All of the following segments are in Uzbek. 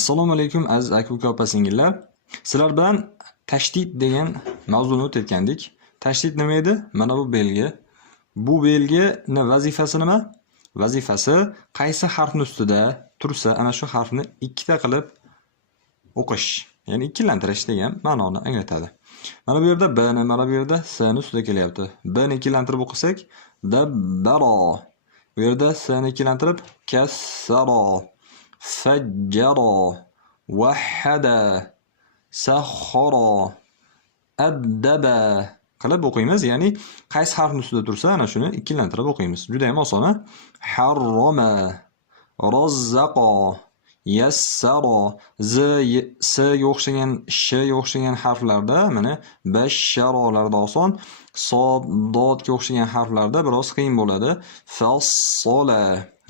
Assalomu alaykum aziz aka-uka opa-singillar. Sizlar bilan tashdid degan mavzuni o'tayotgandik. Tashdid nima edi? Mana bu belgi. Bu belgini vazifasi nima? Vazifasi qaysi harfning ustida tursa, ana shu harfni ikkita qilib o'qish, ya'ni ikkilantirish degan ma'noni anglatadi. Mana bu yerda b ni, mana bu yerda s ni ustida kelyapti. B ni ikkilantirib o'qisak, dabbaro. Bu yerda s ni ikkilantirib kassaro. Fajjaro, wahhada, sahhara, addaba qilib o'qiymiz. Ya'ni qaysi harfning ustida tursa, ana shuni ikkilantirib o'qiymiz. Juda ham oson. Harrama, razzaqa, yassara, z, s ga o'xshagan, sh ga o'xshagan harflarda mana basharolarda oson, sod, dodga o'xshagan harflarda biroz qiyin bo'ladi. Fassala,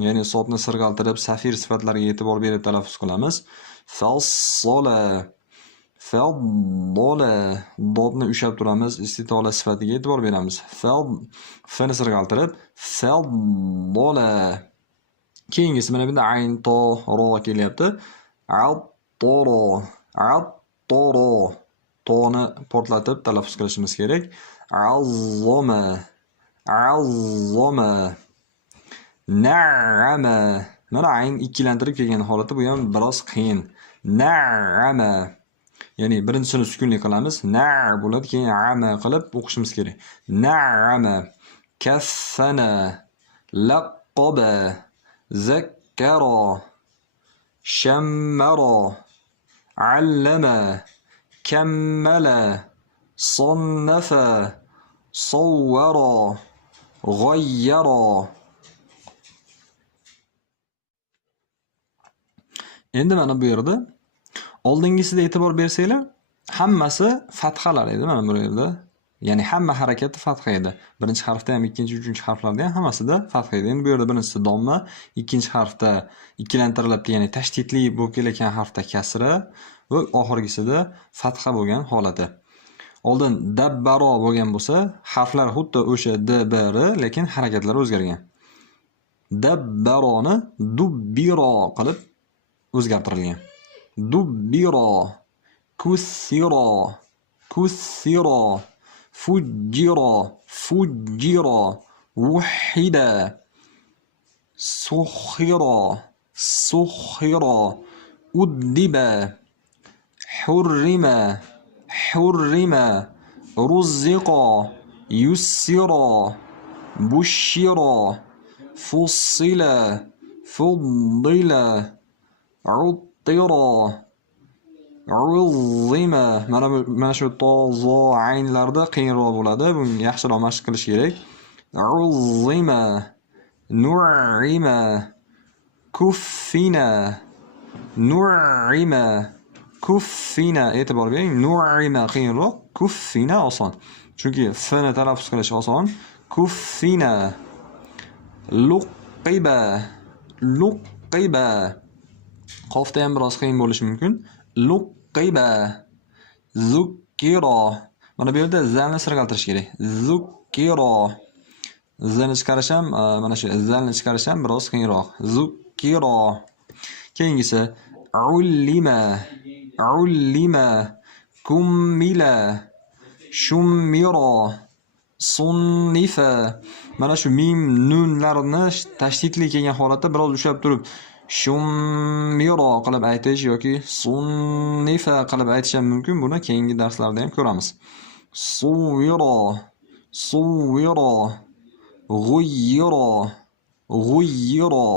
ya'ni sodni sirg'altirib safir sifatlariga e'tibor berib talaffuz qilamiz. Fassala, faddala, dodni ushlab turamiz, istitola sifatiga e'tibor beramiz. Fni sirg'altirib faddala. Keyingisi mana bunda ayn, to, ro kelyapti. Attoro, attoro. To'ni portlatib talaffuz qilishimiz kerak. Azzoma, azzoma. Na'ama. Mana ayn ikkilantirib kelgan holati, bu ham biroz qiyin. Na'ama. Ya'ni birinchisini sukunli qilamiz. Na' bo'ladi, keyin ama qilib o'qishimiz kerak. Na'ama. Kaffana. Laqqaba. Zakkara. Shammara. Allama. Kammala. Sannafa. Sawwara. Ghayyara. Endi mana bu yerda oldingisida e'tibor bersanglar, hammasi fathalar edi mana bu yerda. Ya'ni hamma harakati fatha edi. Birinchi harfda ham, ikkinchi, uchinchi harflarda ham hammasida fatha edi. Endi bu yerda birinchisi domma, ikkinchi harfda ikkilantirilibdi, ya'ni tashdidli bo'lib kelayotgan harfda kasra va oxirgisida fatha bo'lgan holati. Oldin dabbaro bo'lgan bo'lsa, harflar xuddi o'sha d, b, r, lekin harakatlar o'zgargan. Dabbaroni dubbiro qilib o'zgartirilgan. Dubbiro, kussiro, kussiro, fujjiro, fujjiro, wuhida, sukhiro, sukhiro, uddiba, hurrima, hurrima, ruzziqa, yussira, bushshira, fussila, fuddila, uttira, uzzima. Mana shu to, zo, aynlarda qiyinroq bo'ladi. Buni yaxshiroq mashq qilish kerak. Uzzima, nu'ima, kuffina, nu'ima, kuffina. E'tibor bering, nu'ima qiyinroq, kuffina oson. Chunki f ni talaffuz qilish oson. Kuffina. Luqqiba, luqqiba. Qofda ham biroz qiyin bo'lishi mumkin. Luqqiba. Zukkiro. Mana bu yerda zalni sirg'altirish kerak. Zukkiro. Zalni chiqarish ham, mana shu zalni chiqarish ham biroz qiyinroq. Zukkiro. Keyingisi ullima, ullima, kummila, shummiro, sunnifa. Mana shu mim, nunlarni tashdidli kelgan holatda biroz ushlab turib shummiro qilib aytish yoki sunnifa qilib aytish ham mumkin. Buni keyingi darslarda ham ko'ramiz. Suviro, suviro, g'uyyiro, g'uyyiro.